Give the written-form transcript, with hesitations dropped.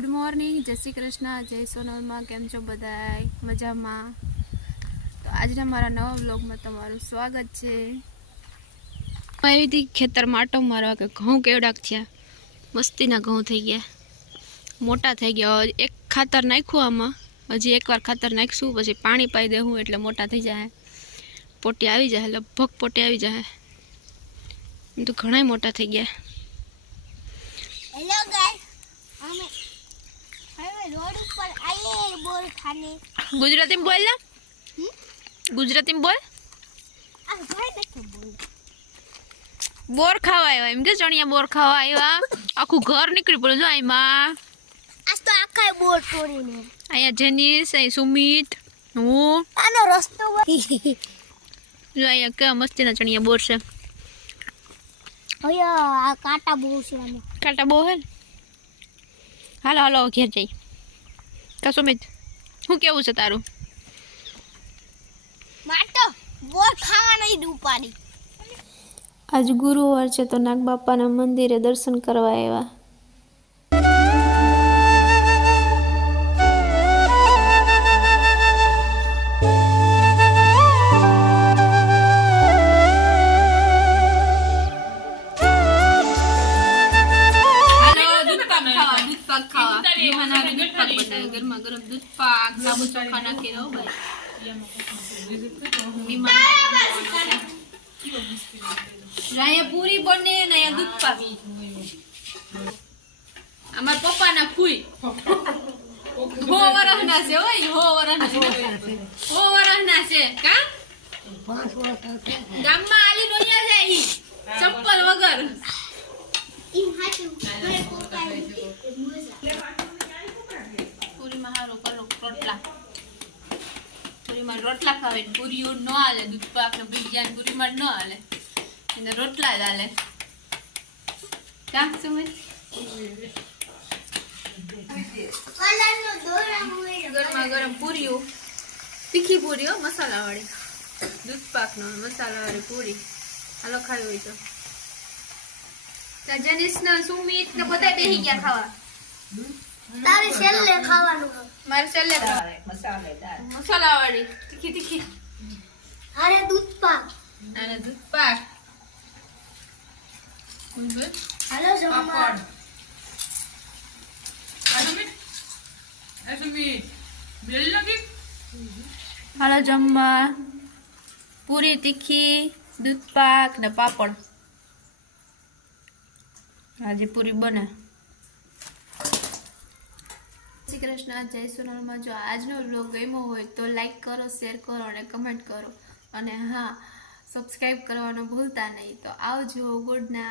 Good morning, जय श्री कृष्ण, जय सोनल में केम छो बधाय मजा में। तो आज हमारा नवा व्लॉग में तमारू स्वागत है। खेतर में आटो मारवा के घऊं केवड़ा थया, मस्ती ना घऊं थई गया, मोटा थई गया। एक खातर नाख्यु आमां, हजी एक वार खातर नाखशुं पछी पाणी पाई देहूं एटले मोटा थई जाए, पोटी आवी जाए, लगभग पोटी आवी जाए। तो घणाय मोटा थई गया। हेलो गाइस, हम रोड पर आए बोर खाने। गुजराती में बोल ना, गुजराती में बोल। आ भाई देखो बोल बोर खावा आया एम के जणिया बोर खावा आया आखू घर निकली पड़ो जो आई मां। आज तो आखा बोर तोड़ीने आया जेनिस आई सुमित हूँ आनो रस्तो जो आया के मस्ती ना जणिया बोर से। ओया आ काटा बोर से आने काटा बो है। हालो हालो घेर जाई का सुमित हूँ केवुं छे तारू? माटो बोर खावा नहीं दूपाड़ी। आज गुरुवार है तो नाग बापा ना मंदिरे दर्शन करवा आव्या। गरमा गरम दूध पाक साबु चोखा नाखी दो भाई। राया पूरी बने नया दूध पाक अमर पप्पा ना खुई हो वरह ना से ओय हो वरह ना से का 5 वर्ष गाम में आली डोया जाई चप्पल वगर इन हाथ में कोका पूरी महारो करो रोटला पूरी में रोटला खावे पूरी न आले दूध पाक ने बिज्ञान पूरी में न आले इने रोटला डाले का सुमित कलर नो दोरा मुए गरमा गरम पूरी हो तीखी पूरी हो मसाला वाली दूध पाक नो मसाला वाली पूरी हालो खाई होई तो जनिस ना सुमित ने बताय बेही गया खावा तारे सेल्ले खावानु मारे सेल्ले मसाला वाली तीखी तीखी अरे दूध पाक અને दूध पाक गुड हेलो जमा हालो जम्मा पूरी तीखी दूध पाक ने पापड़ आज पूरी बने। श्री कृष्ण, जय सोनल में। जो आजनो व्लॉग गम्यो होय तो लाइक करो, शेर करो और कमेंट करो, और हाँ सब्सक्राइब करवानो भूलता नहीं। तो आवजो, गुड नाइट।